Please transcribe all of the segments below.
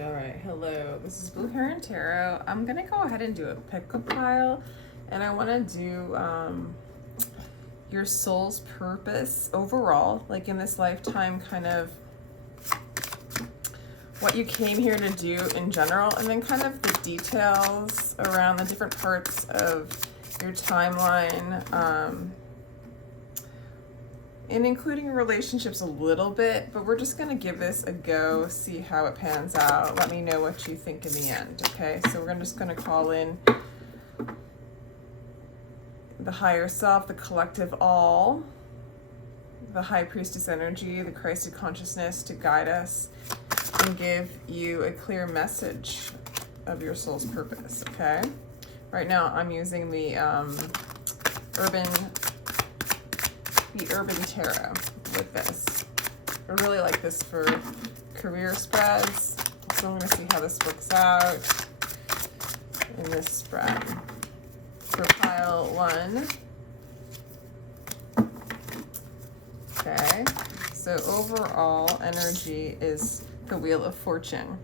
All right, hello. This is Blue Heron Tarot. I'm gonna go ahead and do a pick-up pile, and I want to do your soul's purpose overall, like in this lifetime, kind of what you came here to do in general, and then kind of the details around the different parts of your timeline, and including relationships a little bit, but we're just gonna give this a go, see how it pans out. Let me know what you think in the end, okay? So we're just gonna call in the higher self, the collective all, the high priestess energy, the Christed consciousness to guide us and give you a clear message of your soul's purpose, okay? Right now I'm using the Urban Tarot with this. I really like this for career spreads. So I'm going to see how this works out in this spread. For pile 1. Okay. So overall energy is the Wheel of Fortune.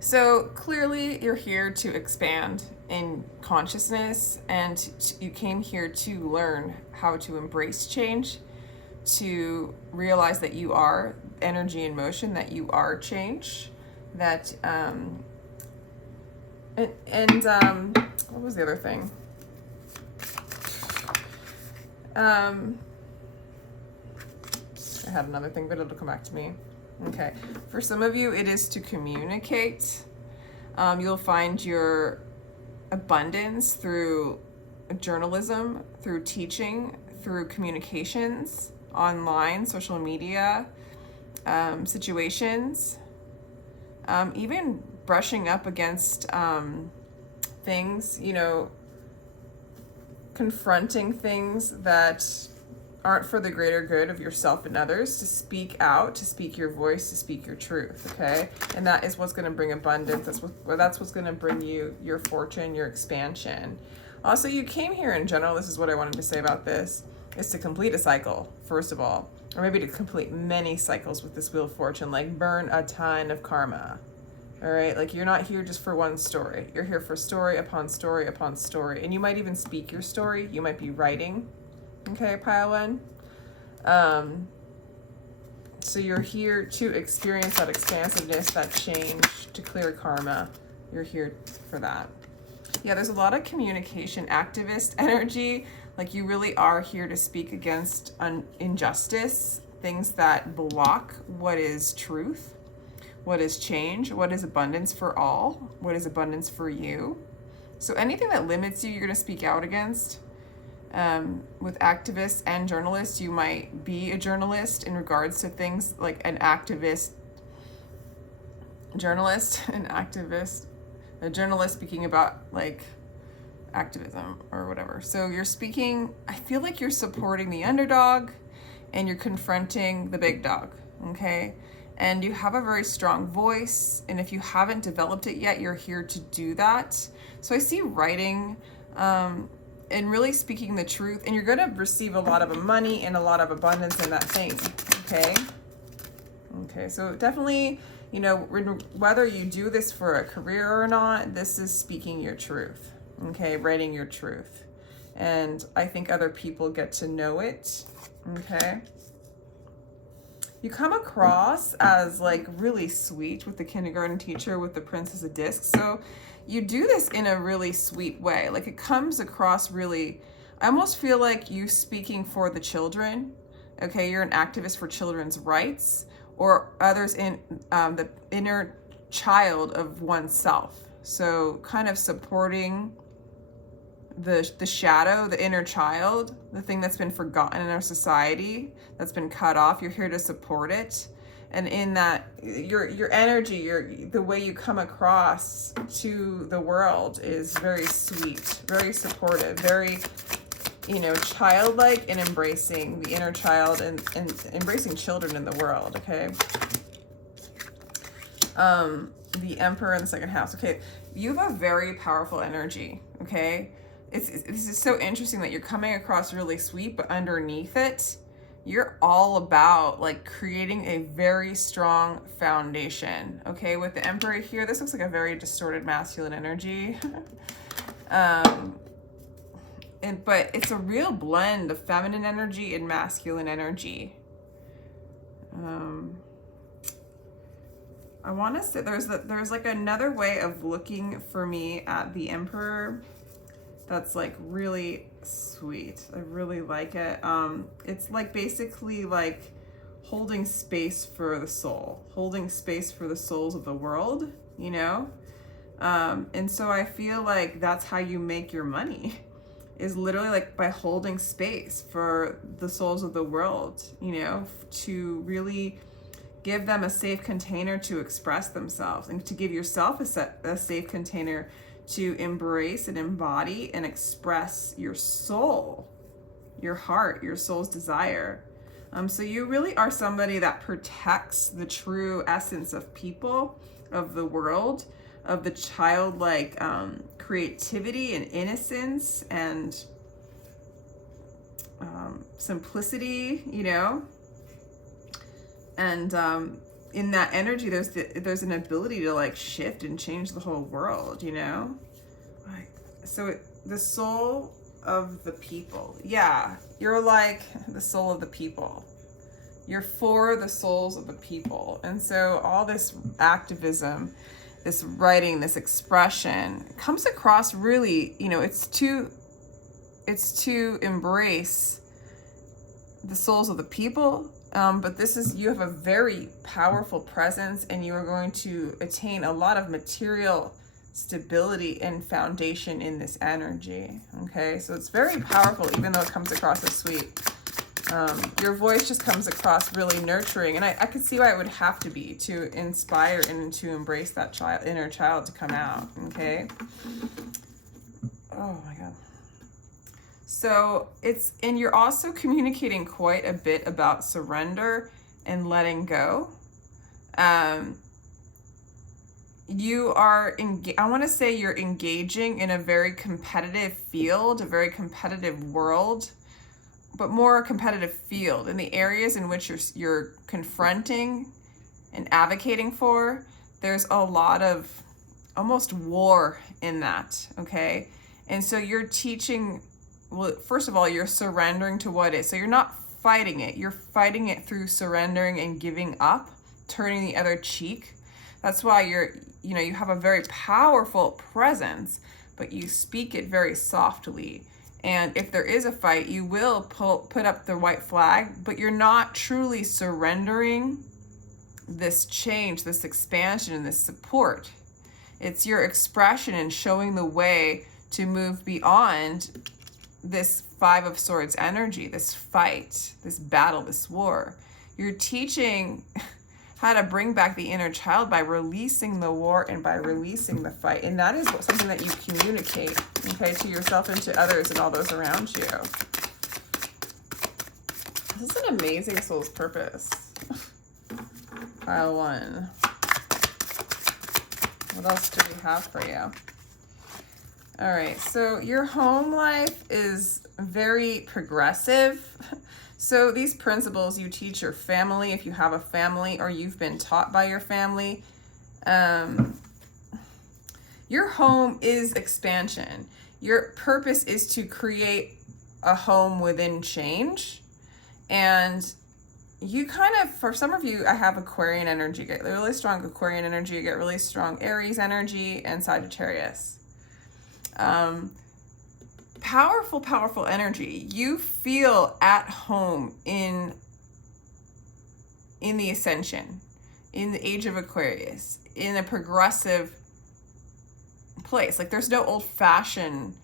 So clearly you're here to expand in consciousness, and you came here to learn how to embrace change, to realize that you are energy in motion, that you are change, that what was the other thing? I had another thing, but it'll come back to me. Okay, for some of you, it is to communicate. You'll find your abundance through journalism, through teaching, through communications, online, social media, situations, even brushing up against things, you know, confronting things that aren't for the greater good of yourself and others, to speak out, to speak your voice, to speak your truth, okay? And that is what's going to bring abundance. That's what's going to bring you your fortune, your expansion. Also, you came here in general, this is what I wanted to say about this, is to complete a cycle, first of all, or maybe to complete many cycles with this Wheel of Fortune, like burn a ton of karma, all right? Like, you're not here just for one story. You're here for story upon story upon story, and you might even speak your story. You might be writing. Okay, pile 1. So you're here to experience that expansiveness, that change, to clear karma. You're here for that. Yeah, there's a lot of communication activist energy. Like, you really are here to speak against injustice, things that block what is truth, what is change, what is abundance for all, what is abundance for you. So anything that limits you, you're going to speak out against. With activists and journalists, you might be a journalist in regards to things like an activist, journalist, a journalist speaking about like activism or whatever. So you're speaking, I feel like you're supporting the underdog and you're confronting the big dog, okay? And you have a very strong voice, and if you haven't developed it yet, you're here to do that. So I see writing, and really speaking the truth, and you're going to receive a lot of money and a lot of abundance in that thing, okay? Okay, so definitely, you know, whether you do this for a career or not, this is speaking your truth, okay? Writing your truth. And I think other people get to know it, okay? You come across as like really sweet with the kindergarten teacher with the Princess of Discs. So you do this in a really sweet way. Like, it comes across really, I almost feel like you speaking for the children. Okay, you're an activist for children's rights or others in the inner child of oneself. So kind of supporting the shadow, the inner child, the thing that's been forgotten in our society, that's been cut off. You're here to support it. And in that, your energy, the way you come across to the world is very sweet, very supportive, very, you know, childlike, and embracing the inner child and embracing children in the world, okay? The Emperor in the second house, okay? You have a very powerful energy, okay? This is so interesting that you're coming across really sweet, but underneath it, you're all about like creating a very strong foundation. Okay, with the Emperor here, this looks like a very distorted masculine energy. But it's a real blend of feminine energy and masculine energy. I want to say there's like another way of looking for me at the Emperor that's like really sweet. I really like it. It's like basically like holding space for the soul, holding space for the souls of the world, you know? And so I feel like that's how you make your money, is literally like by holding space for the souls of the world, you know, to really give them a safe container to express themselves, and to give yourself a safe container to embrace and embody and express your soul, your heart, your soul's desire. So you really are somebody that protects the true essence of people, of the world, of the childlike creativity and innocence and simplicity, you know? And in that energy, there's an ability to like shift and change the whole world, you know? Like, so the soul of the people. Yeah, you're like the soul of the people. You're for the souls of the people. And so all this activism, this writing, this expression comes across really, you know, it's to embrace the souls of the people. But you have a very powerful presence, and you are going to attain a lot of material stability and foundation in this energy. Okay, so it's very powerful, even though it comes across as sweet. Your voice just comes across really nurturing, and I could see why it would have to be, to inspire and to embrace that inner child to come out. Okay. Oh my God. So and you're also communicating quite a bit about surrender and letting go. I want to say you're engaging in a very competitive field, a very competitive world, but more a competitive field in the areas in which you're confronting and advocating for. There's a lot of almost war in that. Okay. And so you're teaching, well, first of all, you're surrendering to what is. So you're not fighting it. You're fighting it through surrendering and giving up, turning the other cheek. That's why you have a very powerful presence, but you speak it very softly. And if there is a fight, you will put up the white flag, but you're not truly surrendering this change, this expansion, and this support. It's your expression and showing the way to move beyond this Five of Swords energy, this fight, this battle, this war. You're teaching how to bring back the inner child by releasing the war and by releasing the fight. And that is something that you communicate, okay, to yourself and to others and all those around you. This is an amazing soul's purpose. Pile 1. What else do we have for you? All right, so your home life is very progressive. So these principles you teach your family, if you have a family or you've been taught by your family. Your home is expansion. Your purpose is to create a home within change. And you kind of, for some of you, I have Aquarian energy. You get really strong Aquarian energy. You get really strong Aries energy and Sagittarius. Powerful energy. You feel at home in the ascension, in the age of Aquarius, in a progressive place. Like there's no old-fashioned,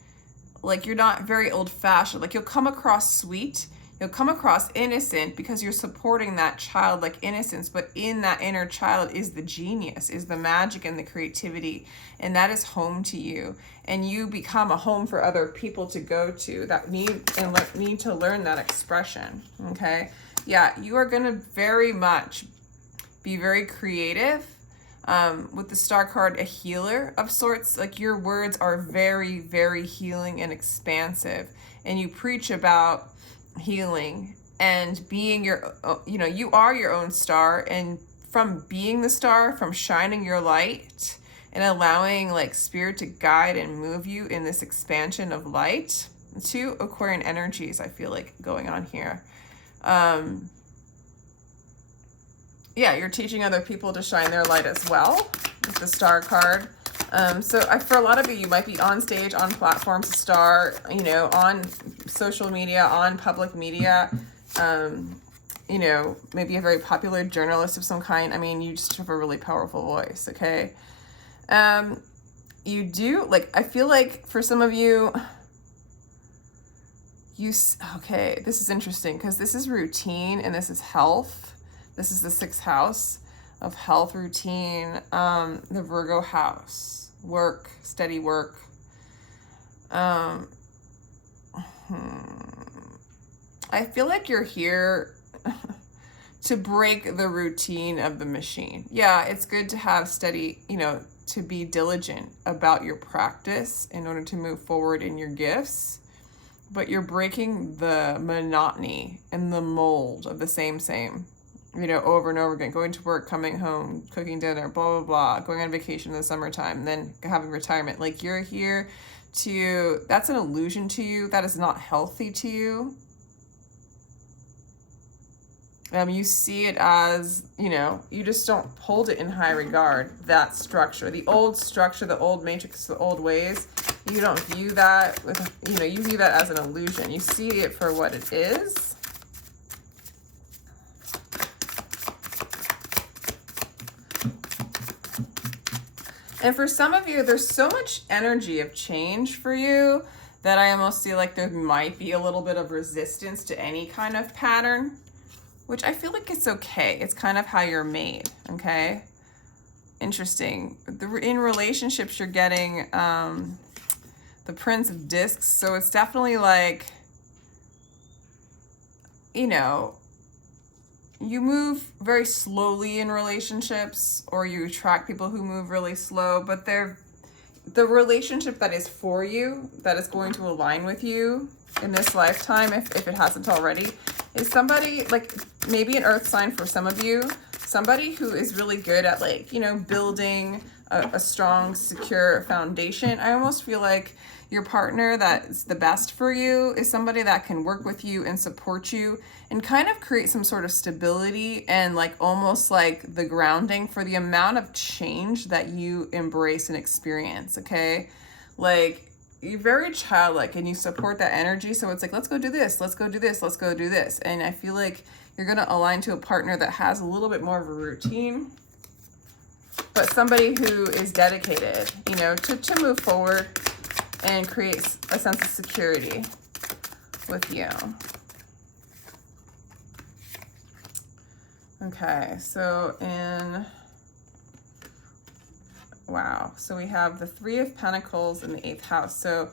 like you're not very old-fashioned. Like you'll come across sweet, you'll come across innocent because you're supporting that childlike innocence, but in that inner child is the genius, is the magic and the creativity, and that is home to you. And you become a home for other people to go to that need to learn that expression, okay? Yeah, you are going to very much be very creative. With the star card, a healer of sorts. Like your words are very, very healing and expansive. And you preach about healing and being your, you know, you are your own star, and from being the star, from shining your light and allowing like spirit to guide and move you in this expansion of light. 2 Aquarian energies I feel like going on here. Yeah, you're teaching other people to shine their light as well with the star card. So for a lot of you, you might be on stage, on platforms, a star, you know, on social media, on public media, you know, maybe a very popular journalist of some kind. I mean, you just have a really powerful voice, okay? You do, like, I feel like for some of you, okay, this is interesting because this is routine and this is health. This is the 6th house of health, routine, the Virgo house, work, steady work. I feel like you're here to break the routine of the machine. Yeah, it's good to have steady, you know, to be diligent about your practice in order to move forward in your gifts. But you're breaking the monotony and the mold of the same, you know, over and over again, going to work, coming home, cooking dinner, blah, blah, blah, going on vacation in the summertime, then having retirement. Like, you're here to, that's an illusion to you. That is not healthy to you. You see it as, you know, you just don't hold it in high regard, that structure, the old structure, the old matrix, the old ways. You don't view that with, you know, you view that as an illusion. You see it for what it is. And for some of you, there's so much energy of change for you that I almost feel like there might be a little bit of resistance to any kind of pattern, which I feel like it's okay. It's kind of how you're made, okay? Interesting. In relationships, you're getting the Prince of Discs, so it's definitely like, you know, you move very slowly in relationships, or you attract people who move really slow, but they're the relationship that is for you, that is going to align with you in this lifetime, if it hasn't already, is somebody like maybe an earth sign for some of you, somebody who is really good at, like, you know, building a strong, secure foundation. I almost feel like your partner that's the best for you is somebody that can work with you and support you and kind of create some sort of stability and like almost like the grounding for the amount of change that you embrace and experience, okay? Like, you're very childlike and you support that energy. So it's like, let's go do this, let's go do this, let's go do this. And I feel like you're going to align to a partner that has a little bit more of a routine, but somebody who is dedicated, you know, to move forward and create a sense of security with you. Okay, so wow, so we have the 3 of Pentacles in the 8th house. So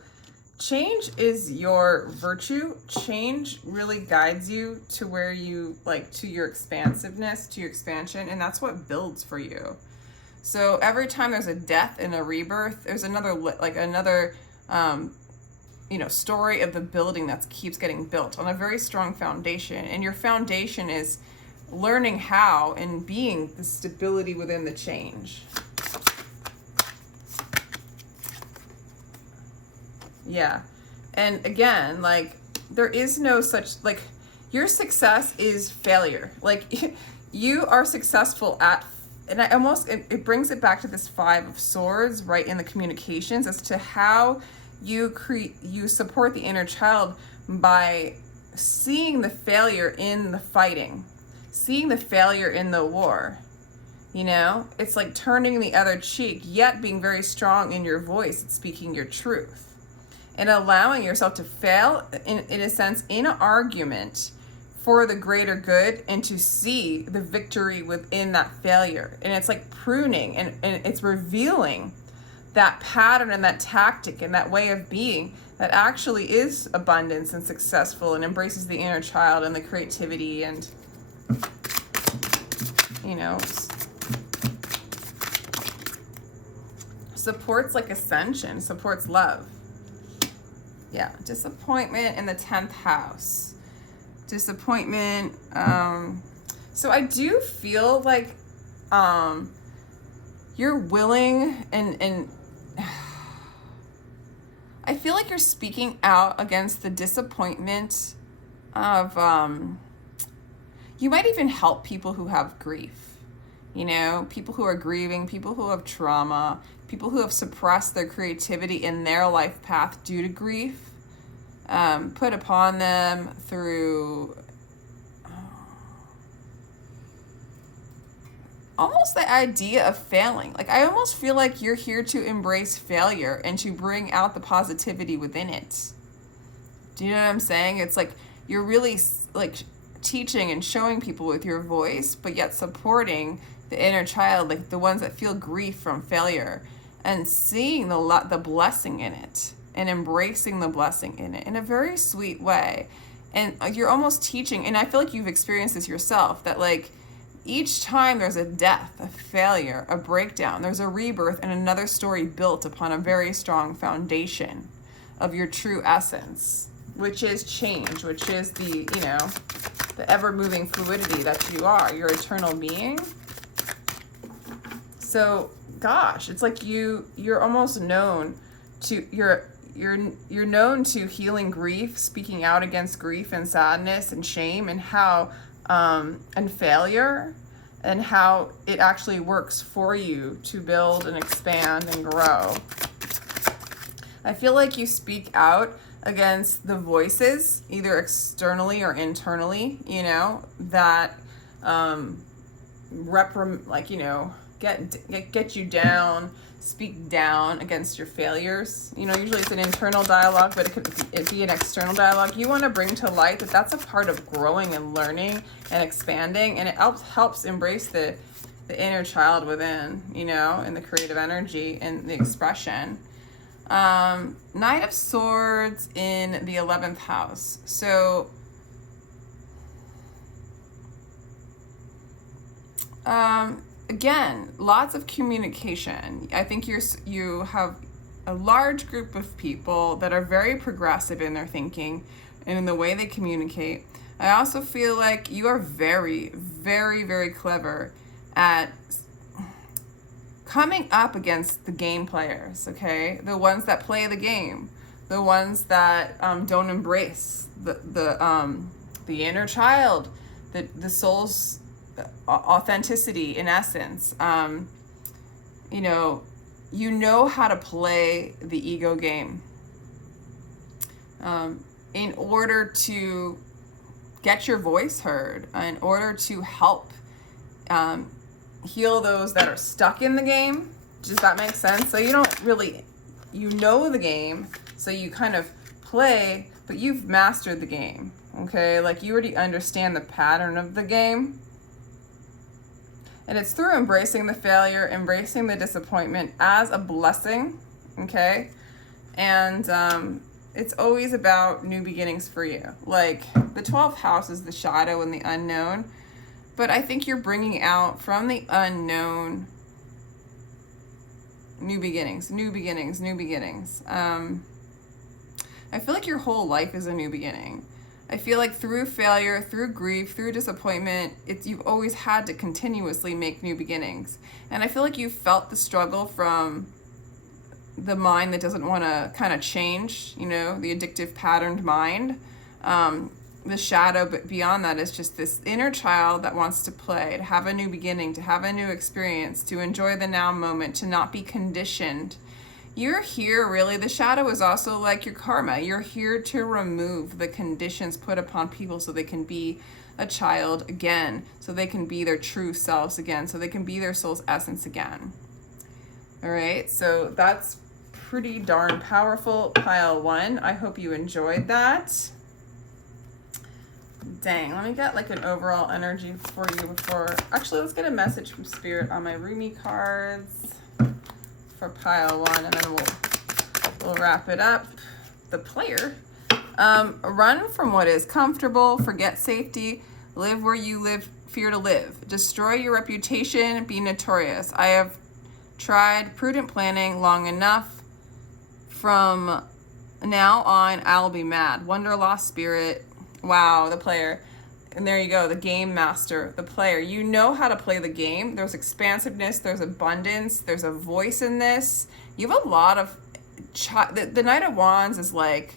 change is your virtue. Change really guides you to where you, like, to your expansiveness, to your expansion, and that's what builds for you. So every time there's a death and a rebirth, there's another, you know, story of the building that keeps getting built on a very strong foundation. And your foundation is learning how and being the stability within the change. Yeah. And again, like, there is no such, like, your success is failure. Like, you are successful at, and I almost, it brings it back to this 5 of Swords, right, in the communications, as to how you support the inner child by seeing the failure in the fighting, seeing the failure in the war. You know, it's like turning the other cheek, yet being very strong in your voice, speaking your truth, and allowing yourself to fail, in a sense, in an argument for the greater good, and to see the victory within that failure. And it's like pruning, and it's revealing that pattern and that tactic and that way of being that actually is abundance and successful and embraces the inner child and the creativity and, you know, supports like ascension, supports love. Yeah, disappointment in the 10th house. disappointment. So I do feel like you're willing and I feel like you're speaking out against the disappointment of, you might even help people who have grief, you know, people who are grieving, people who have trauma, people who have suppressed their creativity in their life path due to grief, put upon them through almost the idea of failing. Like, I almost feel like you're here to embrace failure and to bring out the positivity within it. Do you know what I'm saying? It's like you're really like teaching and showing people with your voice, but yet supporting the inner child, like the ones that feel grief from failure, and seeing the blessing in it and embracing the blessing in it in a very sweet way. And you're almost teaching, and I feel like you've experienced this yourself, that like each time there's a death, a failure, a breakdown, there's a rebirth and another story built upon a very strong foundation of your true essence, which is change, which is the, you know, the ever-moving fluidity that you are, your eternal being. So, gosh, it's like you're almost known to, you're known to healing grief, speaking out against grief and sadness and shame, and how and failure, and how it actually works for you to build and expand and grow. I feel like you speak out against the voices, either externally or internally, you know, that like, you know, get you down, speak down against your failures. You know, usually it's an internal dialogue, but it could be an external dialogue. You want to bring to light that that's a part of growing and learning and expanding, and it helps embrace the inner child within, you know, and the creative energy and the expression. Knight of Swords in the 11th house. So again, lots of communication. I think you have a large group of people that are very progressive in their thinking and in the way they communicate. I also feel like you are very, very, very clever at coming up against the game players, okay? The ones that play the game, the ones that don't embrace the inner child, the soul's authenticity in essence. You know how to play the ego game in order to get your voice heard, in order to help heal those that are stuck in the game. Does that make sense? So you don't really, you know the game, so you kind of play, but you've mastered the game, okay? Like you already understand the pattern of the game. And it's through embracing the failure, embracing the disappointment as a blessing, okay? And it's always about new beginnings for you. Like the 12th house is the shadow and the unknown. But I think you're bringing out from the unknown new beginnings, new beginnings, new beginnings. I feel like your whole life is a new beginning. I feel like through failure, through grief, through disappointment, you've always had to continuously make new beginnings. And I feel like you felt the struggle from the mind that doesn't want to kind of change, you know, the addictive patterned mind. The shadow, but beyond that is just this inner child that wants to play, to have a new beginning, to have a new experience, to enjoy the now moment, to not be conditioned. You're here, really, the shadow is also like your karma. You're here to remove the conditions put upon people so they can be a child again, so they can be their true selves again, so they can be their soul's essence again. All right, so that's pretty darn powerful, pile 1. I hope you enjoyed that. Dang, let me get like an overall energy for you before. Actually, let's get a message from Spirit on my Rumi cards for pile 1, and then we'll wrap it up. The player. Run from what is comfortable, forget safety, live where you live, fear to live. Destroy your reputation, be notorious. I have tried prudent planning long enough. From now on, I'll be mad. Wonder lost spirit. Wow, the player. And there you go, the game master, the player. You know how to play the game. There's expansiveness, there's abundance, there's a voice in this. You have a lot of... the Knight of Wands is like,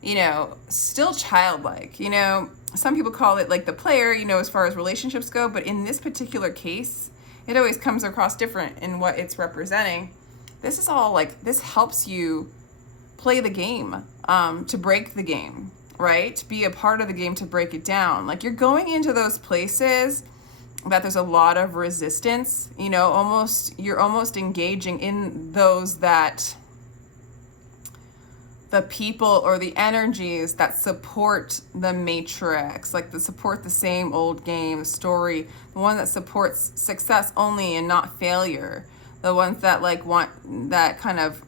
you know, still childlike. You know, some people call it like the player, you know, as far as relationships go. But in this particular case, it always comes across different in what it's representing. This is all like, this helps you play the game, to break the game, right? Be a part of the game to break it down. Like you're going into those places that there's a lot of resistance, you know, you're almost engaging in those that the people or the energies that support the matrix, like that support the same old game story, the one that supports success only and not failure, the ones that like want that kind of,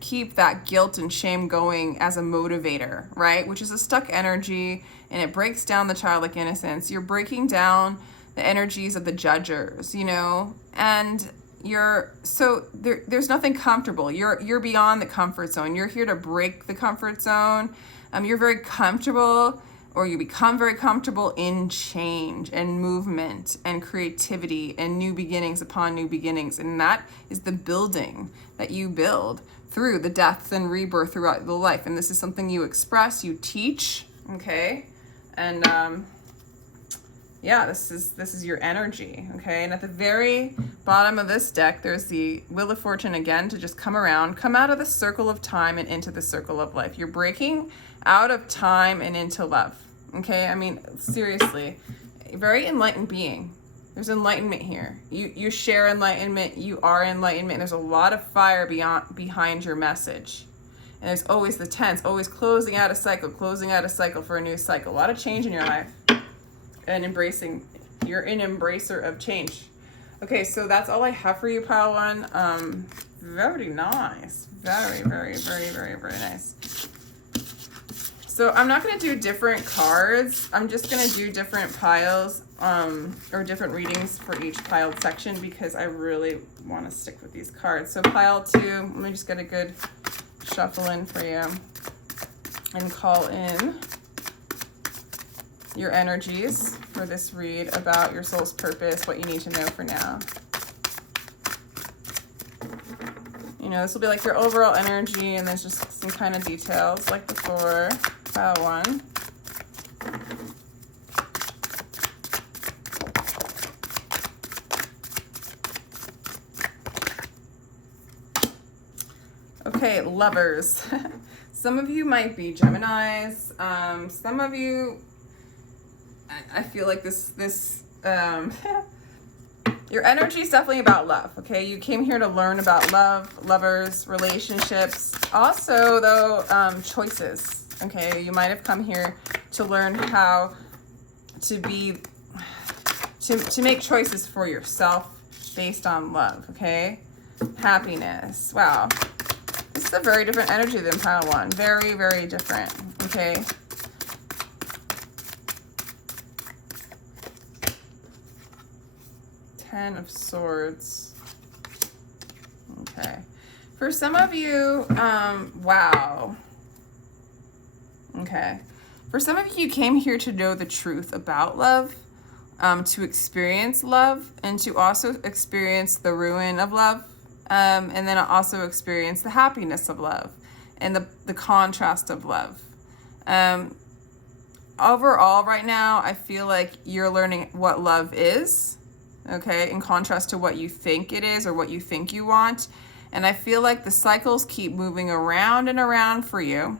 keep that guilt and shame going as a motivator, right? Which is a stuck energy, and it breaks down the childlike innocence. You're breaking down the energies of the judgers, you know, and there's nothing comfortable. You're beyond the comfort zone. You're here to break the comfort zone. You're very comfortable, or you become very comfortable in change and movement and creativity and new beginnings upon new beginnings. And that is the building that you build through the death and rebirth throughout the life. And this is something you express, you teach, okay? And yeah, this is your energy, okay? And at the very bottom of this deck, there's the Wheel of Fortune again to just come around, come out of the circle of time and into the circle of life. You're breaking out of time and into love, okay? I mean, seriously, a very enlightened being. There's enlightenment here. You share enlightenment. You are enlightenment. There's a lot of fire behind your message. And there's always the tense, always closing out a cycle for a new cycle. A lot of change in your life. And embracing. You're an embracer of change. Okay, so that's all I have for you, pile one. Very nice. Very, very, very, very, very nice. So I'm not going to do different cards. I'm just going to do different piles, or different readings for each piled section, because I really want to stick with these cards. So pile 2, let me just get a good shuffle in for you and call in your energies for this read about your soul's purpose, what you need to know for now. You know, this will be like your overall energy, and there's just some kind of details like before. Pile 1. Okay, lovers. Some of you might be Geminis. Some of you, I feel like this your energy is definitely about love, okay? You came here to learn about love, lovers, relationships. Also, though, choices. Okay, you might have come here to learn how to make choices for yourself based on love, okay? Happiness. Wow. This is a very different energy than pile 1. Very, very different, okay? Ten of Swords. Okay. For some of you, wow. Okay. For some of you, you came here to know the truth about love, to experience love, and to also experience the ruin of love, and then also experience the happiness of love and the contrast of love. Overall, right now, I feel like you're learning what love is, okay, in contrast to what you think it is or what you think you want. And I feel like the cycles keep moving around and around for you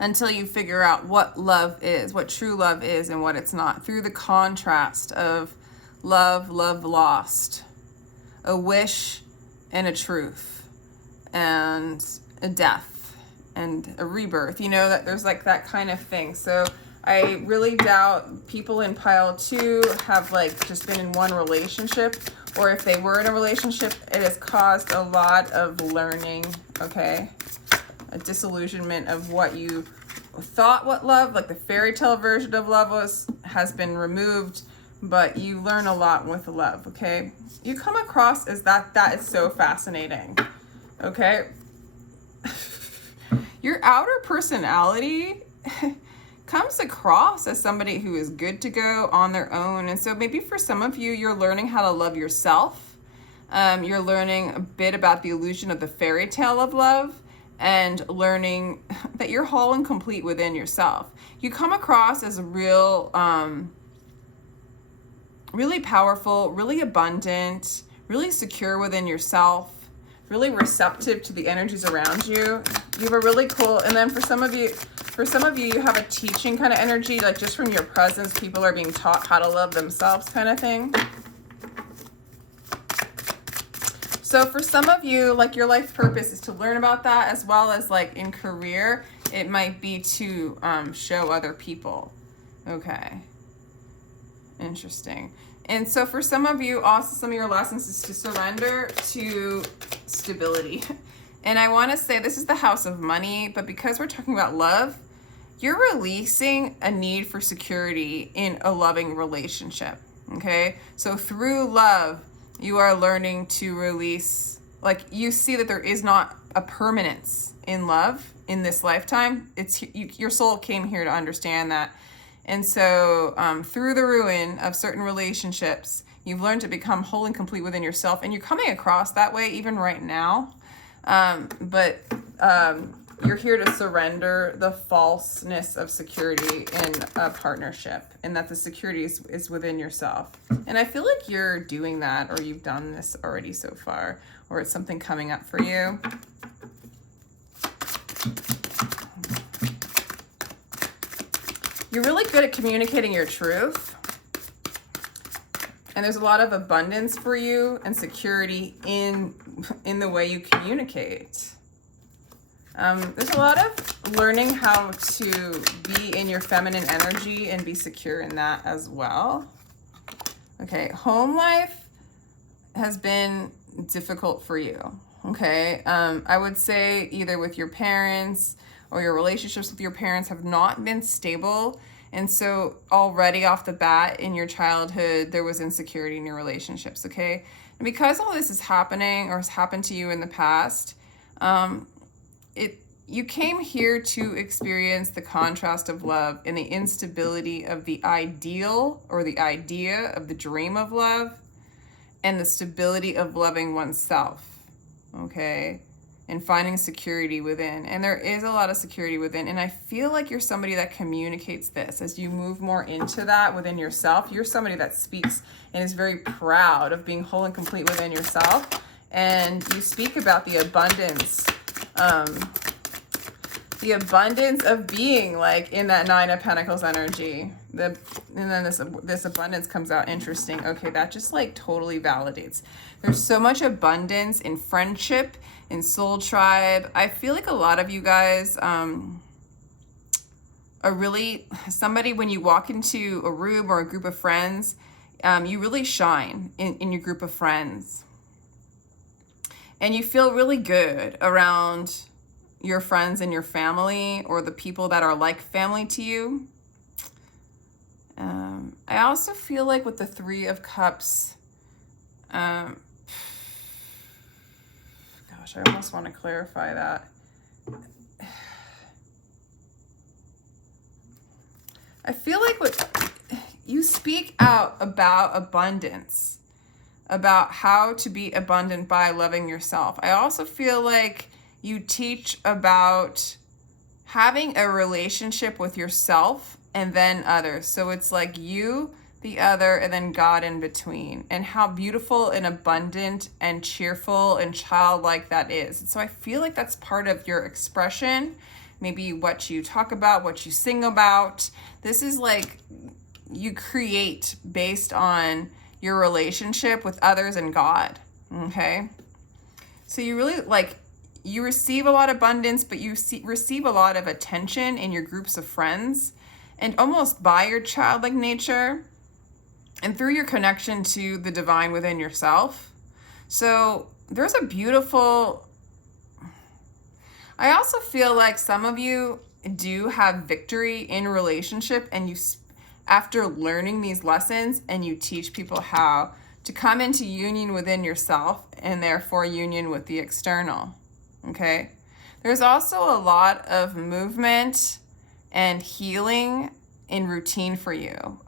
until you figure out what love is, what true love is and what it's not, through the contrast of love lost, a wish and a truth, and a death and a rebirth. You know, that there's like that kind of thing. So I really doubt people in pile 2 have like just been in one relationship, or if they were in a relationship, it has caused a lot of learning, okay? A disillusionment of what you thought what love, like the fairy tale version of love was, has been removed, but you learn a lot with love, okay? You come across as that is so fascinating, okay? Your outer personality comes across as somebody who is good to go on their own. And so maybe for some of you, you're learning how to love yourself. You're learning a bit about the illusion of the fairy tale of love, and learning that you're whole and complete within yourself. You come across as a real, really powerful, really abundant, really secure within yourself, really receptive to the energies around you. You have a really cool, and then for some of you, you have a teaching kind of energy, like just from your presence, people are being taught how to love themselves kind of thing. So for some of you, like your life purpose is to learn about that, as well as like in career, it might be to show other people. Okay. Interesting. And so for some of you, also some of your lessons is to surrender to stability. And I want to say this is the house of money, but because we're talking about love, you're releasing a need for security in a loving relationship. Okay. So through love, you are learning to release, like you see that there is not a permanence in love in this lifetime. Your soul came here to understand that. And so through the ruin of certain relationships, you've learned to become whole and complete within yourself. And you're coming across that way even right now. But you're here to surrender the falseness of security in a partnership, and that the security is within yourself. And I feel like you're doing that, or you've done this already so far, or it's something coming up for you. You're really good at communicating your truth. And there's a lot of abundance for you and security in the way you communicate. There's a lot of learning how to be in your feminine energy and be secure in that as well. Okay, home life has been difficult for you. Okay, I would say either with your parents or your relationships with your parents have not been stable. And so already off the bat in your childhood, there was insecurity in your relationships, okay? And because all this is happening or has happened to you in the past, you came here to experience the contrast of love and the instability of the ideal or the idea of the dream of love, and the stability of loving oneself, okay? And finding security within. And there is a lot of security within. And I feel like you're somebody that communicates this. As you move more into that within yourself, you're somebody that speaks and is very proud of being whole and complete within yourself. And you speak about the abundance of being like in that Nine of Pentacles energy. And then this abundance comes out. Interesting. Okay, that just like totally validates. There's so much abundance in friendship, in soul tribe. I feel like a lot of you guys are really somebody, when you walk into a room or a group of friends, you really shine in your group of friends. And you feel really good around your friends and your family, or the people that are like family to you. I also feel like with the Three of Cups, gosh, I almost want to clarify that. I feel like what you speak out about abundance, about how to be abundant by loving yourself. I also feel like you teach about having a relationship with yourself and then others. So it's like you, the other, and then God in between, and how beautiful and abundant and cheerful and childlike that is. And so I feel like that's part of your expression, maybe what you talk about, what you sing about. This is like you create based on your relationship with others and God, okay? So you really like, you receive a lot of abundance, but you receive a lot of attention in your groups of friends, and almost by your childlike nature and through your connection to the divine within yourself. So there's a beautiful, I also feel like some of you do have victory in relationship, and you, after learning these lessons, and you teach people how to come into union within yourself and therefore union with the external. Okay. There's also a lot of movement and healing in routine for you.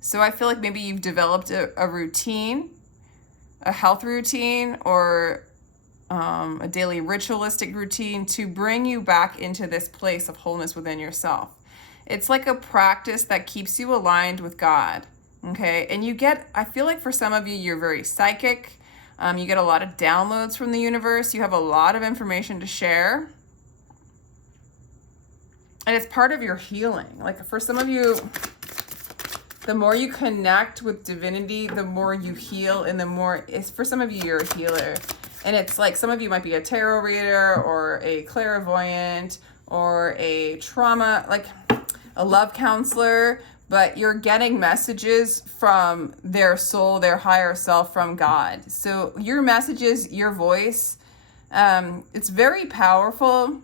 So I feel like maybe you've developed a routine, a health routine, or a daily ritualistic routine to bring you back into this place of wholeness within yourself. It's like a practice that keeps you aligned with God, okay? And you get, I feel like for some of you, you're very psychic. You get a lot of downloads from the universe. You have a lot of information to share. And it's part of your healing. Like for some of you, the more you connect with divinity, the more you heal, and the more, it's for some of you, you're a healer. And it's like some of you might be a tarot reader or a clairvoyant or a trauma, like a love counselor, but you're getting messages from their soul, their higher self, from God. So your messages, your voice, it's very powerful.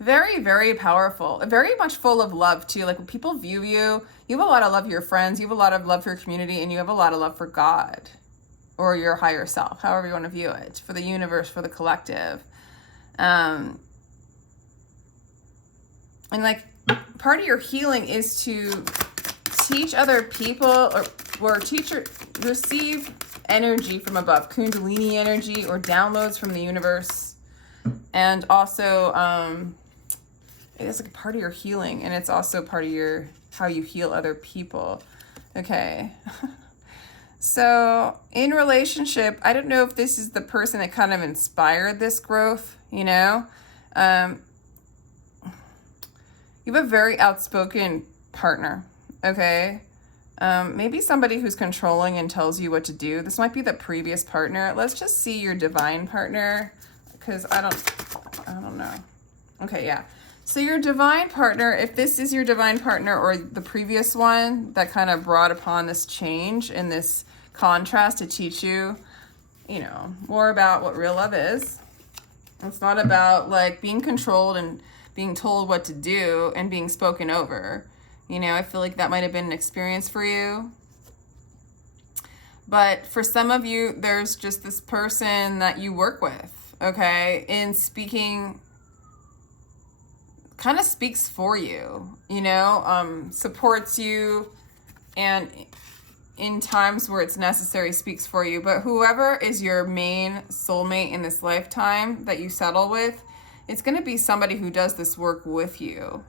Very, very powerful. Very much full of love too. Like when people view you, you have a lot of love for your friends, you have a lot of love for your community, and you have a lot of love for God or your higher self, however you want to view it, for the universe, for the collective. And like part of your healing is to teach other people or receive energy from above, Kundalini energy or downloads from the universe. And also, it's like part of your healing, and it's also part of your how you heal other people. Okay. So in relationship, I don't know if this is the person that kind of inspired this growth, you know? You have a very outspoken partner, okay? Maybe somebody who's controlling and tells you what to do. This might be the previous partner. Let's just see your divine partner, because I don't know. Okay, yeah. So your divine partner, if this is your divine partner or the previous one that kind of brought upon this change and this contrast to teach you, you know, more about what real love is. It's not about like being controlled and being told what to do and being spoken over. You know, I feel like that might have been an experience for you. But for some of you, there's just this person that you work with, okay, in speaking, kind of speaks for you, you know, supports you, and in times where it's necessary speaks for you. But whoever is your main soulmate in this lifetime that you settle with, it's going to be somebody who does this work with you.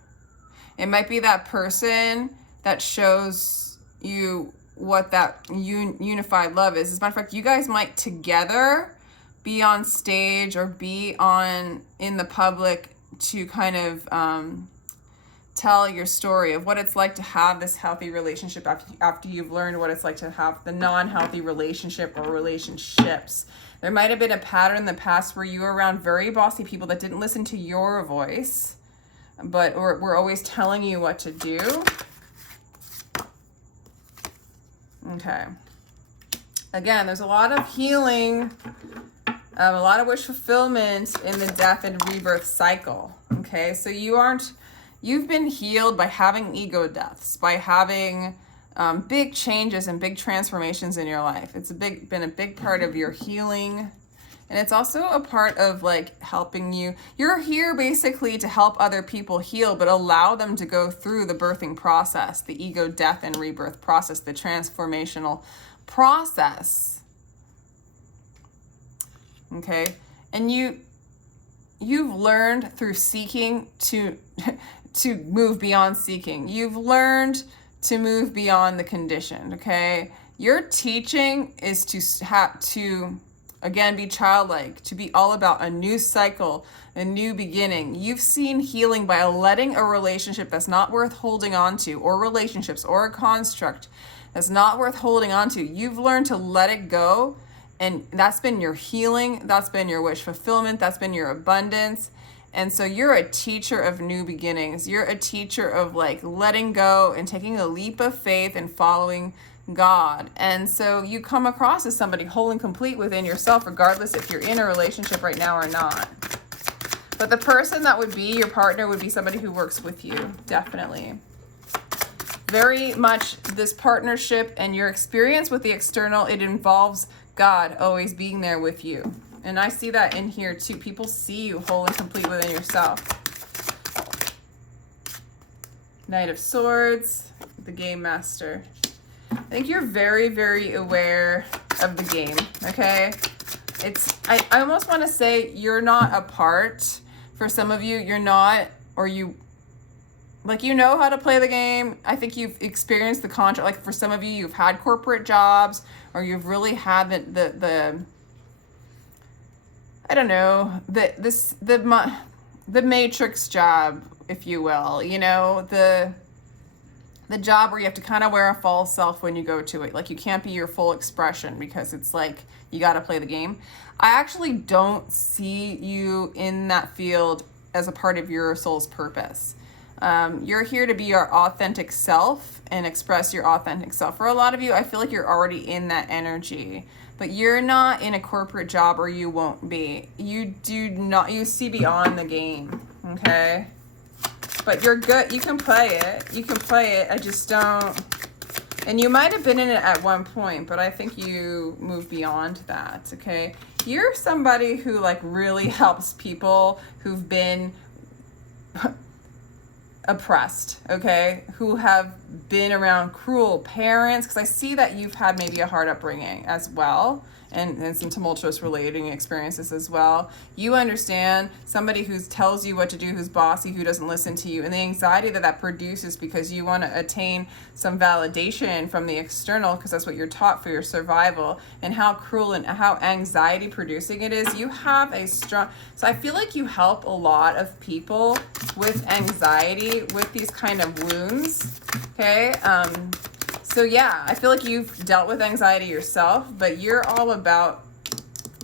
It might be that person that shows you what that unified love is. As a matter of fact, you guys might together be on stage or be in the public to kind of tell your story of what it's like to have this healthy relationship after you've learned what it's like to have the non-healthy relationship or relationships. There might have been a pattern in the past where you were around very bossy people that didn't listen to your voice, but were always telling you what to do. Okay. Again, there's a lot of healing, a lot of wish fulfillment in the death and rebirth cycle. Okay, so you've been healed by having ego deaths, by having big changes and big transformations in your life. It's been a big part of your healing. And it's also a part of like helping you. You're here basically to help other people heal, but allow them to go through the birthing process, the ego death and rebirth process, the transformational process. Okay. And you've learned through seeking to move beyond seeking. You've learned to move beyond the conditioned. Okay. Your teaching is to again, be childlike, to be all about a new cycle, a new beginning. You've seen healing by letting a relationship that's not worth holding on to, or relationships, or a construct that's not worth holding on to. You've learned to let it go, and that's been your healing. That's been your wish fulfillment. That's been your abundance. And so you're a teacher of new beginnings. You're a teacher of like letting go and taking a leap of faith and following God. And so you come across as somebody whole and complete within yourself, regardless if you're in a relationship right now or not. But the person that would be your partner would be somebody who works with you, definitely. Very much this partnership and your experience with the external, it involves God always being there with you. And I see that in here too. People see you whole and complete within yourself. Knight of Swords, the Game Master. I think you're very, very aware of the game, okay? I almost want to say you're not a part. For some of you, you're not, or you, like, you know how to play the game. I think you've experienced the contract. Like, for some of you, you've had corporate jobs, or you've really had the I don't know, the matrix job, if you will, you know, the job where you have to kind of wear a false self when you go to it. Like, you can't be your full expression because it's like you got to play the game. I actually don't see you in that field as a part of your soul's purpose. You're here to be your authentic self and express your authentic self. For a lot of you, I feel like you're already in that energy, but you're not in a corporate job, or you won't be. You see beyond the game, okay? But you're good. You can play it. I just don't. And you might have been in it at one point, but I think you move beyond that, okay? You're somebody who, like, really helps people who've been oppressed, okay? Who have been around cruel parents, because I see that you've had maybe a hard upbringing as well, and some tumultuous relating experiences as well. You understand somebody who tells you what to do, who's bossy, who doesn't listen to you, and the anxiety that produces because you want to attain some validation from the external, because that's what you're taught for your survival, and how cruel and how anxiety producing it is. You have a strong, so I feel like you help a lot of people with anxiety, with these kind of wounds, okay? So yeah, I feel like you've dealt with anxiety yourself, but you're all about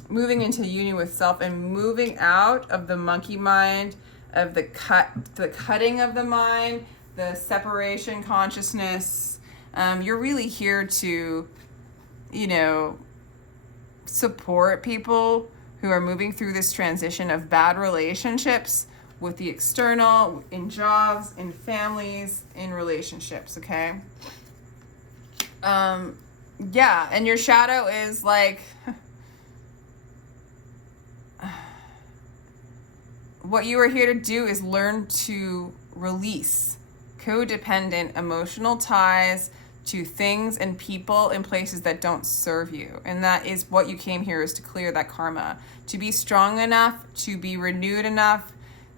moving into union with self and moving out of the monkey mind, of the cutting of the mind, the separation consciousness. You're really here to, you know, support people who are moving through this transition of bad relationships with the external, in jobs, in families, in relationships, okay? Yeah, and your shadow is like, what you are here to do is learn to release codependent emotional ties to things and people and places that don't serve you. And that is what you came here, is to clear that karma, to be strong enough, to be renewed enough,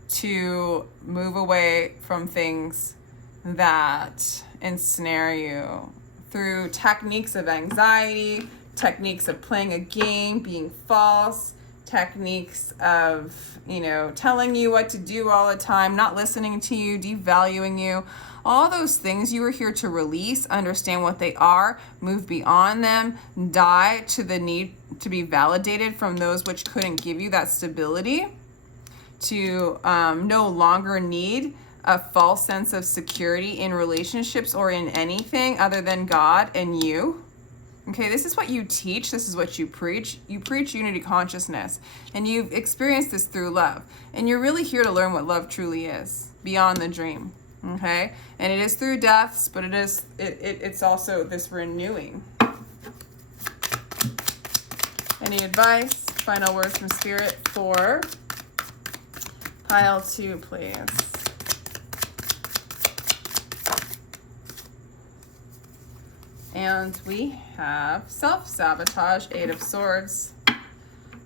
to move away from things that ensnare you through techniques of anxiety, techniques of playing a game, being false, techniques of, you know, telling you what to do all the time, not listening to you, devaluing you. All those things you are here to release, understand what they are, move beyond them, die to the need to be validated from those which couldn't give you that stability, to no longer need a false sense of security in relationships or in anything other than God and you. Okay, this is what you teach. This is what you preach. You preach unity consciousness, and you've experienced this through love. And you're really here to learn what love truly is beyond the dream. Okay, and it is through deaths, but it's also this renewing. Any advice? Final words from Spirit for pile 2, please. And we have self-sabotage, 8 of Swords.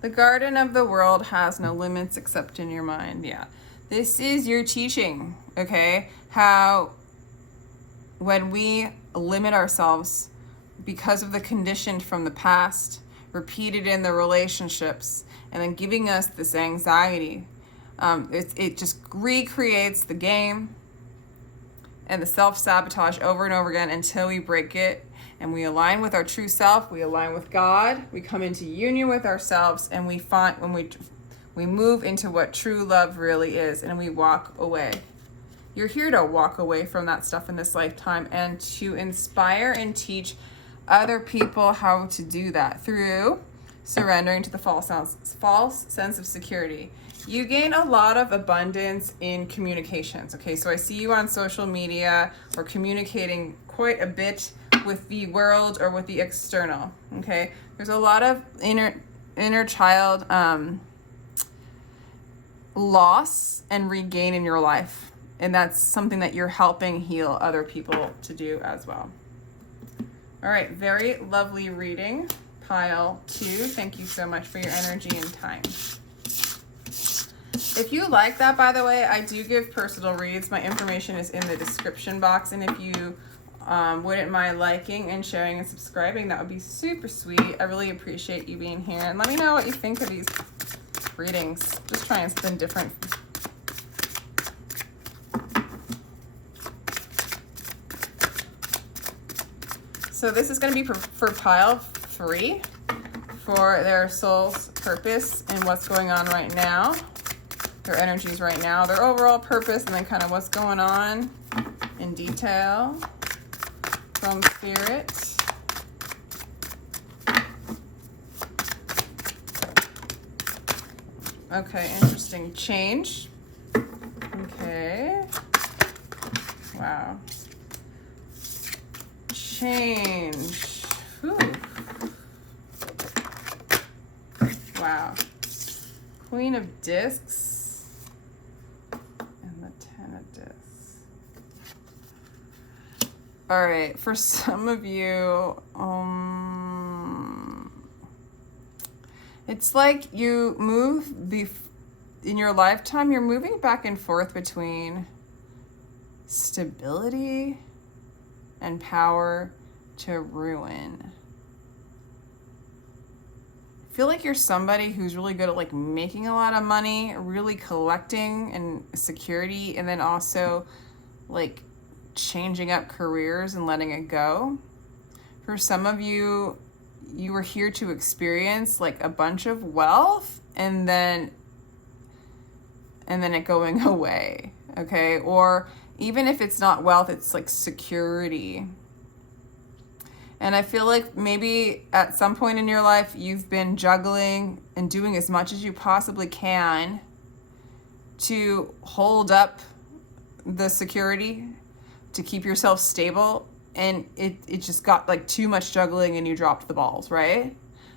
The garden of the world has no limits except in your mind. Yeah, this is your teaching, okay? How when we limit ourselves because of the conditioned from the past, repeated in the relationships, and then giving us this anxiety, it just recreates the game and the self-sabotage over and over again until we break it. And we align with our true self, we align with God, we come into union with ourselves, and we find when we move into what true love really is, and we walk away. You're here to walk away from that stuff in this lifetime and to inspire and teach other people how to do that through surrendering to the false sense of security. You gain a lot of abundance in communications, okay? So I see you on social media or communicating quite a bit with the world or with the external, okay? There's a lot of inner child loss and regain in your life, And that's something that you're helping heal other people to do as well. All right, very lovely reading, pile 2. Thank you so much for your energy and time. If you like that, by the way, I do give personal reads. My information is in the description box. And if you wouldn't mind liking and sharing and subscribing, that would be super sweet. I really appreciate you being here. And let me know what you think of these readings. Just trying something different. So this is going to be for pile 3, for their soul's purpose and what's going on right now, their energies right now, their overall purpose, and then kind of what's going on in detail from Spirit. Okay, interesting. Change. Okay. Wow. Change. Whew. Wow. Queen of Discs and the 10 of Discs. All right, for some of you, it's like you move in your lifetime, you're moving back and forth between stability and power to ruin. I feel like you're somebody who's really good at like making a lot of money, really collecting and security, and then also like changing up careers and letting it go. For some of you, you were here to experience like a bunch of wealth and then it going away, okay? Or even if it's not wealth, it's like security. And I feel like maybe at some point in your life, you've been juggling and doing as much as you possibly can to hold up the security, to keep yourself stable. And it just got like too much juggling and you dropped the balls, right?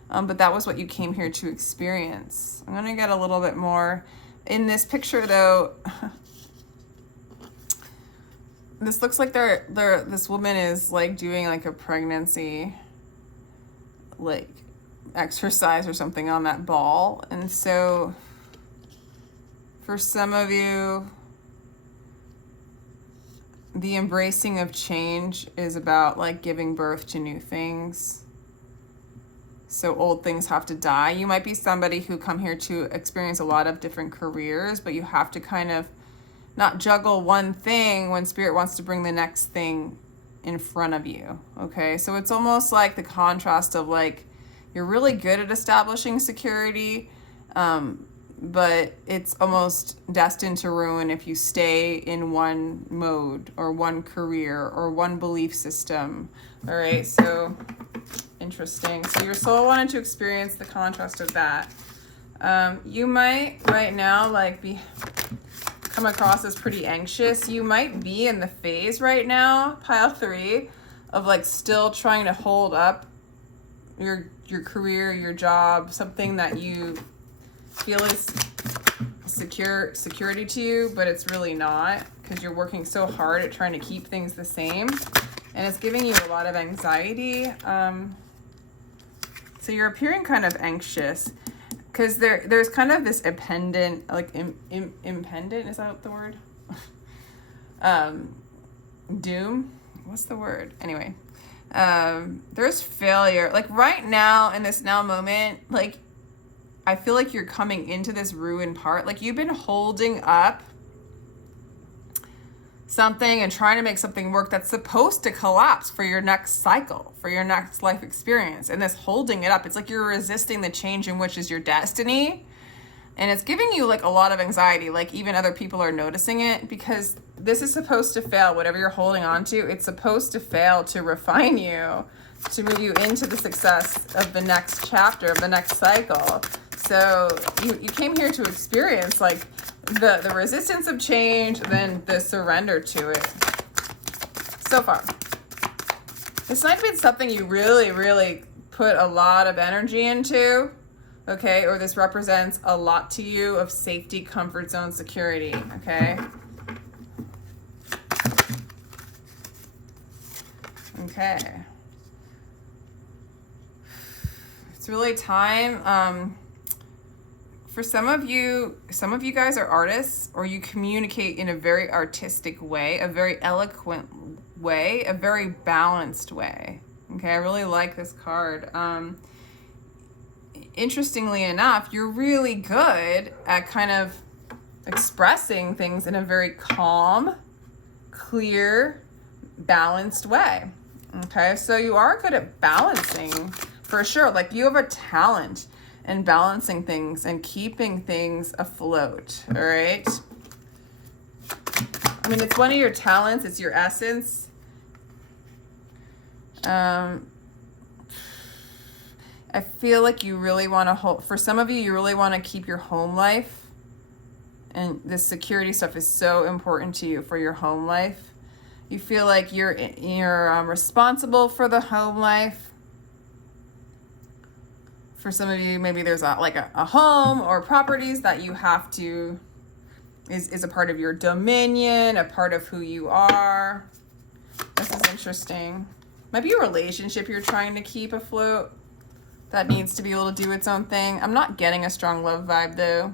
But that was what you came here to experience. I'm gonna get a little bit more. In this picture though, this looks like this woman is like doing like a pregnancy like exercise or something on that ball. And so for some of you, the embracing of change is about like giving birth to new things. So old things have to die. You might be somebody who come here to experience a lot of different careers, but you have to kind of not juggle one thing when Spirit wants to bring the next thing in front of you, okay? So it's almost like the contrast of like, you're really good at establishing security, but it's almost destined to ruin if you stay in one mode or one career or one belief system, all right? So interesting. So your soul wanted to experience the contrast of that. You might right now like come across as pretty anxious. You might be in the phase right now, pile 3, of like still trying to hold up your career, your job, something that you feel is security to you, but it's really not, because you're working so hard at trying to keep things the same, and it's giving you a lot of anxiety. So you're appearing kind of anxious, because there's kind of this impendent, like impendent, is that the word? Doom? What's the word? Anyway, there's failure. Like right now, in this now moment, like I feel like you're coming into this ruin part. Like you've been holding up something and trying to make something work that's supposed to collapse for your next cycle, for your next life experience. And this holding it up, it's like you're resisting the change in which is your destiny. And it's giving you like a lot of anxiety. Like even other people are noticing it, because this is supposed to fail. Whatever you're holding on to, it's supposed to fail to refine you, to move you into the success of the next chapter, of the next cycle. So you came here to experience like the resistance of change, then the surrender to it. So far, this might have been something you really, really put a lot of energy into, okay? Or this represents a lot to you of safety, comfort zone, security, okay? Okay. It's really time. For some of you guys are artists, or you communicate in a very artistic way, a very eloquent way, a very balanced way. Okay, I really like this card. Interestingly enough, you're really good at kind of expressing things in a very calm, clear, balanced way. Okay, so you are good at balancing for sure. Like, you have a talent in balancing things and keeping things afloat. All right. I mean, it's one of your talents. It's your essence. I feel like you really want to hold, for some of you, you really want to keep your home life. And this security stuff is so important to you for your home life. You feel like you're responsible for the home life. For some of you, maybe there's a home or properties that you have to, is a part of your dominion, a part of who you are. This is interesting. Might be a relationship you're trying to keep afloat that needs to be able to do its own thing. I'm not getting a strong love vibe though.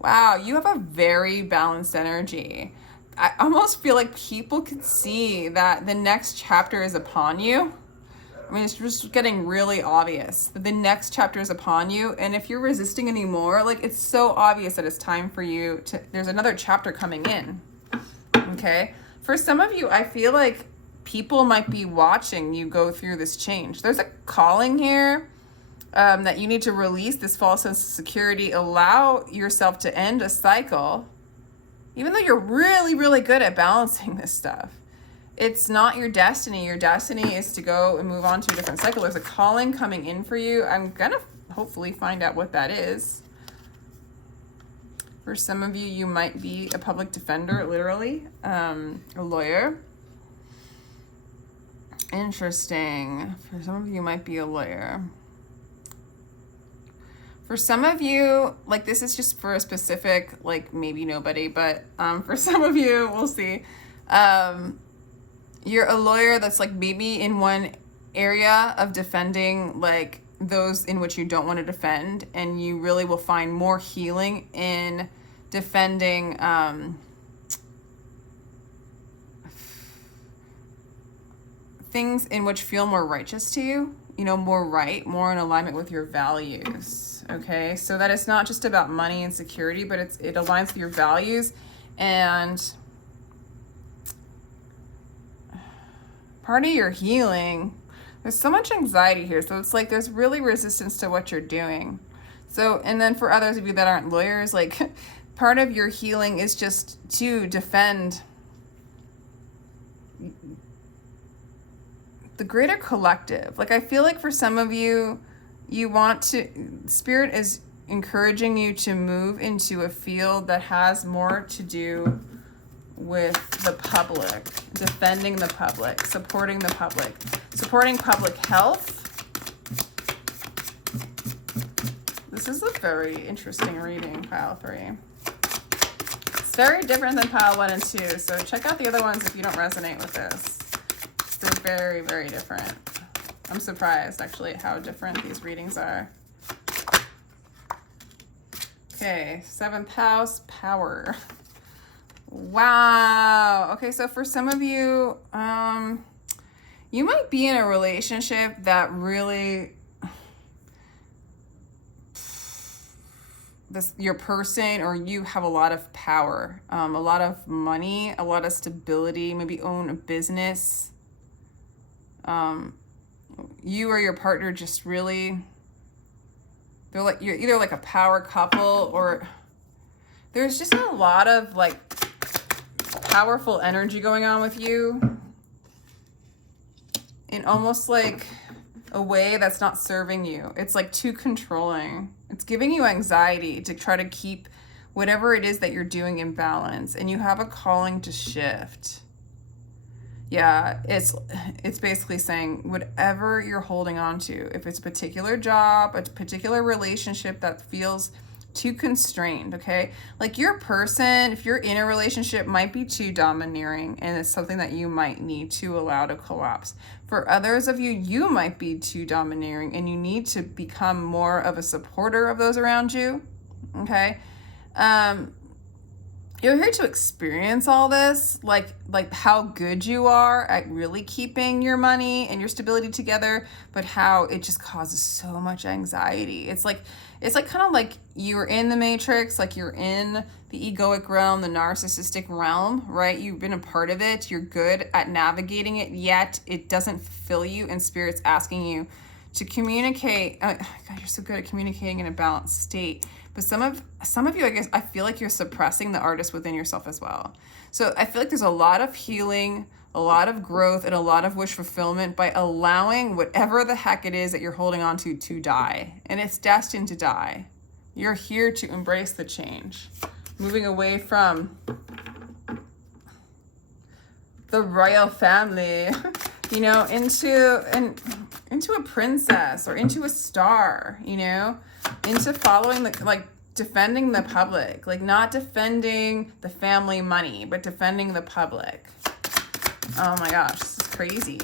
Wow, you have a very balanced energy. I almost feel like people can see that the next chapter is upon you. I mean, it's just getting really obvious that the next chapter is upon you. And if you're resisting anymore, like, it's so obvious that it's time for you to, there's another chapter coming in. Okay. For some of you, I feel like people might be watching you go through this change. There's a calling here that you need to release this false sense of security, allow yourself to end a cycle, even though you're really, really good at balancing this stuff. It's not your destiny. Your destiny is to go and move on to a different cycle. There's a calling coming in for you. I'm going to hopefully find out what that is. For some of you, you might be a public defender, literally, a lawyer. Interesting. For some of you, might be a lawyer. For some of you, like, this is just for a specific, like, maybe nobody, but for some of you, we'll see. You're a lawyer that's, like, maybe in one area of defending, like, those in which you don't want to defend, and you really will find more healing in defending things in which feel more righteous to you, you know, more right, more in alignment with your values. Okay, so that it's not just about money and security, but it aligns with your values. And part of your healing, there's so much anxiety here, so it's like there's really resistance to what you're doing. So, and then for others of you that aren't lawyers, like, part of your healing is just to defend the greater collective. Like, I feel like for some of you, you want to, Spirit is encouraging you to move into a field that has more to do with the public, defending the public, supporting the public, supporting public health. This is a very interesting reading, pile 3. It's very different than pile 1 and 2, so check out the other ones if you don't resonate with this. They're very, very different. I'm surprised, actually, at how different these readings are. Okay, 7th house, power. Wow. Okay, so for some of you, you might be in a relationship that really, your person or you have a lot of power, a lot of money, a lot of stability, maybe own a business. You or your partner just really, they're like, you're either like a power couple, or there's just a lot of like powerful energy going on with you in almost like a way that's not serving you. It's like too controlling. It's giving you anxiety to try to keep whatever it is that you're doing in balance, and you have a calling to shift. Yeah, it's basically saying whatever you're holding on to, if it's a particular job, a particular relationship that feels too constrained, okay? Like your person, if you're in a relationship, might be too domineering, and it's something that you might need to allow to collapse. For others of you, you might be too domineering and you need to become more of a supporter of those around you, okay? You're here to experience all this, like how good you are at really keeping your money and your stability together, but how it just causes so much anxiety. It's like kind of like you're in the matrix, like you're in the egoic realm, the narcissistic realm, right? You've been a part of it. You're good at navigating it, yet it doesn't fulfill you, and Spirit's asking you to communicate. God, you're so good at communicating in a balanced state. But some of you, I guess, I feel like you're suppressing the artist within yourself as well. So I feel like there's a lot of healing, a lot of growth, and a lot of wish fulfillment by allowing whatever the heck it is that you're holding on to die. And it's destined to die. You're here to embrace the change. Moving away from the royal family, you know, into a princess or into a star, you know, into following the, like, defending the public, like not defending the family money, but defending the public. Oh my gosh, this is crazy.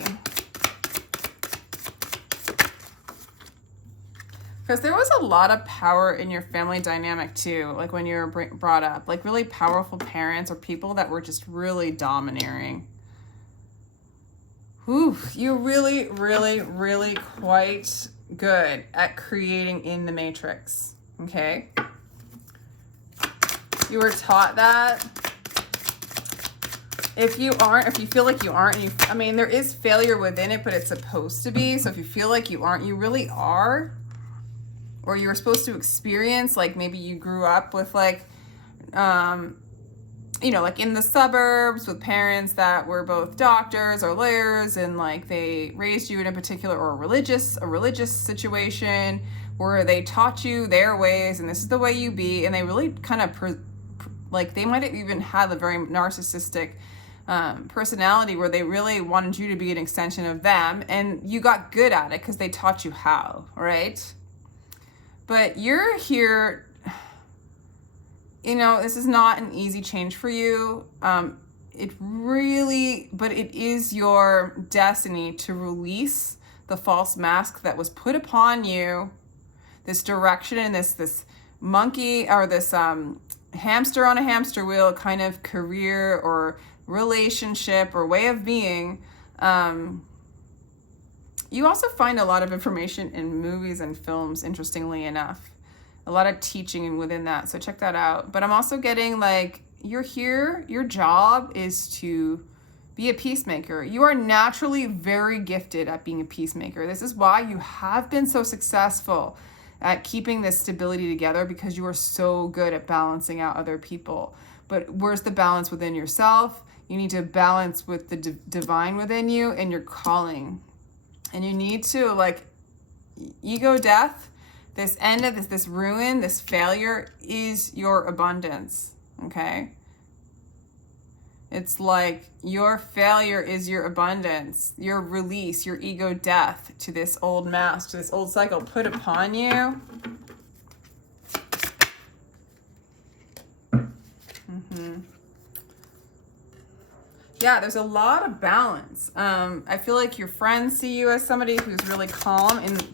Because there was a lot of power in your family dynamic too, like when you were brought up, like really powerful parents or people that were just really domineering. Ooh, you're really, really, really quite good at creating in the matrix, okay? You were taught that. If you feel like you aren't, I mean, there is failure within it, but it's supposed to be. So if you feel like you aren't, you really are. Or you were supposed to experience, like maybe you grew up with like, you know, like in the suburbs with parents that were both doctors or lawyers, and like they raised you in a particular or a religious situation where they taught you their ways and this is the way you be, and they really kind of like they might have even had a very narcissistic personality where they really wanted you to be an extension of them, and you got good at it because they taught you how, right? But you're here. You know, this is not an easy change for you. But it is your destiny to release the false mask that was put upon you, this direction and this monkey or this hamster on a hamster wheel kind of career or relationship or way of being. You also find a lot of information in movies and films, interestingly enough. A lot of teaching within that, so check that out. But I'm also getting like, you're here, your job is to be a peacemaker. You are naturally very gifted at being a peacemaker. This is why you have been so successful at keeping this stability together, because you are so good at balancing out other people. But where's the balance within yourself? You need to balance with the divine within you and your calling. And you need to, like, ego death, this end of this ruin, this failure is your abundance, okay? It's like your failure is your abundance, your release, your ego death to this old mask, to this old cycle put upon you. Yeah, there's a lot of balance. I feel like your friends see you as somebody who's really calm, and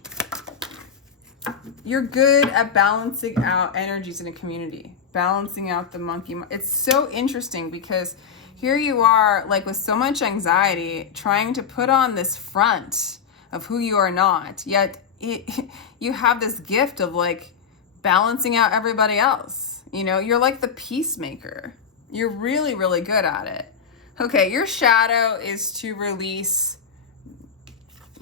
you're good at balancing out energies in a community, balancing out the monkey. It's so interesting because here you are, like with so much anxiety, trying to put on this front of who you are not, yet you have this gift of like balancing out everybody else. You know, you're like the peacemaker. You're really, really good at it. Okay, your shadow is to release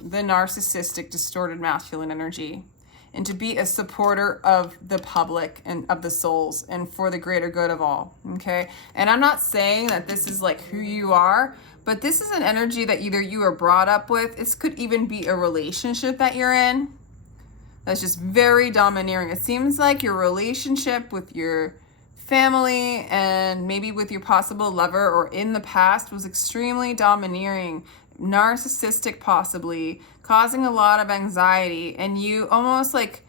the narcissistic, distorted masculine energy and to be a supporter of the public and of the souls and for the greater good of all, okay? And I'm not saying that this is like who you are, but this is an energy that either you were brought up with. This could even be a relationship that you're in that's just very domineering. It seems like your relationship with your family and maybe with your possible lover or in the past was extremely domineering, narcissistic possibly, causing a lot of anxiety, and you almost like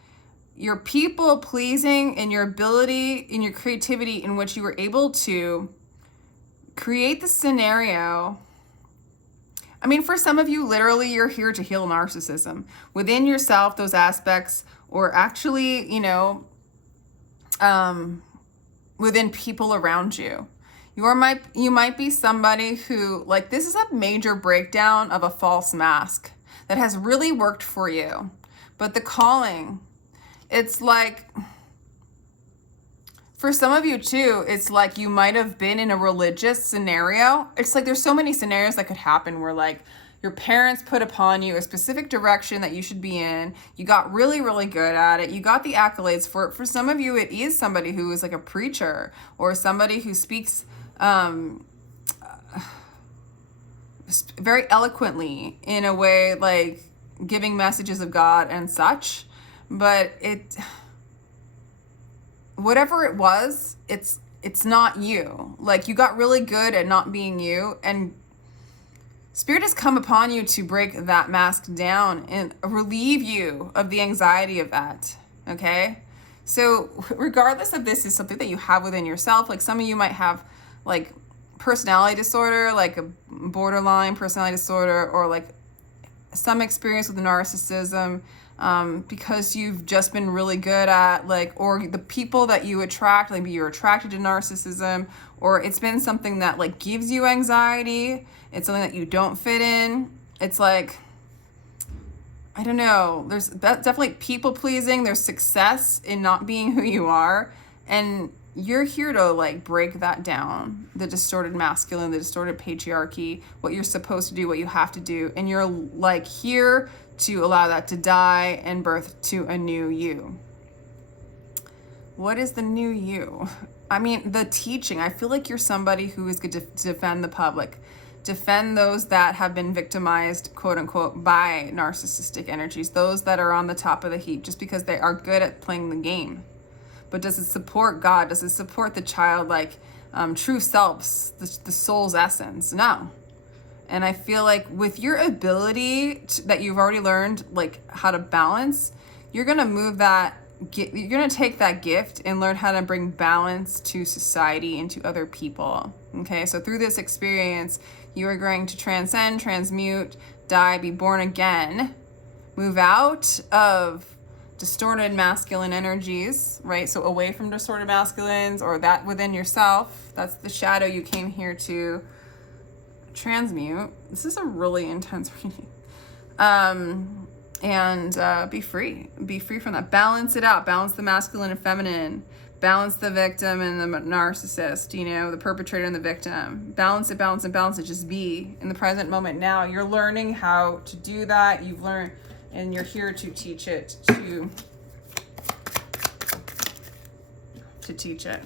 your people pleasing and your ability and your creativity in which you were able to create the scenario. I mean, for some of you, literally, you're here to heal narcissism within yourself, those aspects, or actually, you know, within people around you. You might be somebody who, like, this is a major breakdown of a false mask that has really worked for you. But the calling, it's like, for some of you too, it's like you might have been in a religious scenario. It's like there's so many scenarios that could happen where, like, your parents put upon you a specific direction that you should be in. You got really, really good at it. You got the accolades for it. For some of you, it is somebody who is like a preacher or somebody who speaks very eloquently in a way, like giving messages of God and such. But whatever it was, it's not you. Like, you got really good at not being you, and Spirit has come upon you to break that mask down and relieve you of the anxiety of that, okay? So regardless of this is something that you have within yourself, like some of you might have like personality disorder, like a borderline personality disorder, or like some experience with narcissism, because you've just been really good at, like, or the people that you attract, like you're attracted to narcissism, or it's been something that like gives you anxiety. It's something that you don't fit in. It's like, I don't know, there's definitely people pleasing. There's success in not being who you are. And you're here to like break that down, the distorted masculine, the distorted patriarchy, what you're supposed to do, what you have to do. And you're like here to allow that to die and birth to a new you. What is the new you? I mean, the teaching. I feel like you're somebody who is going to defend the public, defend those that have been victimized, quote unquote, by narcissistic energies, those that are on the top of the heap just because they are good at playing the game. But does it support God? Does it support the childlike true selves, the soul's essence? No. And I feel like with your ability that you've already learned, like how to balance, you're going to move that, you're going to take that gift and learn how to bring balance to society and to other people. Okay, so through this experience, you are going to transcend, transmute, die, be born again, move out of distorted masculine energies, right? So away from distorted masculines or that within yourself. That's the shadow you came here to transmute. This is a really intense reading. And be free from that. Balance it out. Balance the masculine and feminine. Balance the victim and the narcissist, you know, the perpetrator and the victim. Balance it, balance it, balance it. Just be in the present moment now. You're learning how to do that. You've learned, and you're here to teach it, to teach it.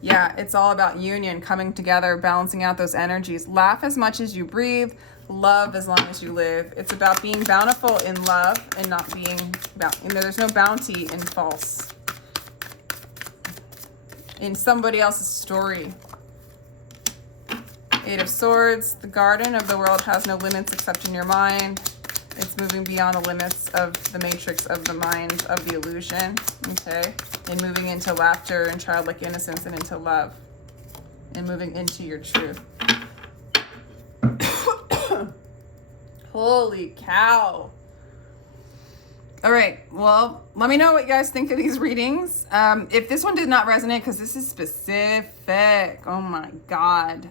Yeah, it's all about union, coming together, balancing out those energies. Laugh as much as you breathe. Love as long as you live. It's about being bountiful in love and not being there's no bounty in false, in somebody else's story. Eight of Swords. The garden of the world has no limits except in your mind. It's moving beyond the limits of the matrix of the mind, of the illusion, okay? And moving into laughter and childlike innocence and into love. And moving into your truth. Holy cow. All right, well, let me know what you guys think of these readings. If this one did not resonate, because this is specific, oh my God,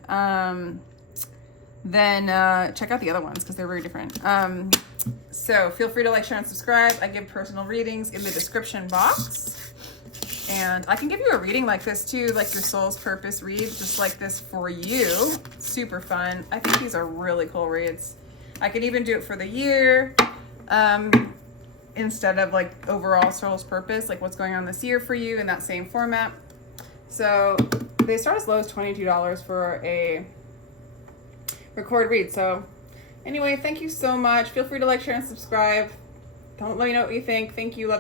then check out the other ones because they're very different. So feel free to like, share, and subscribe. I give personal readings in the description box. And I can give you a reading like this too, like your soul's purpose read, just like this for you. Super fun. I think these are really cool reads. I can even do it for the year. Instead of like overall soul's purpose, like what's going on this year for you in that same format. So they start as low as $22 for a record read. So anyway, thank you so much. Feel free to like, share, and subscribe. Let me know what you think. Thank you. Love you.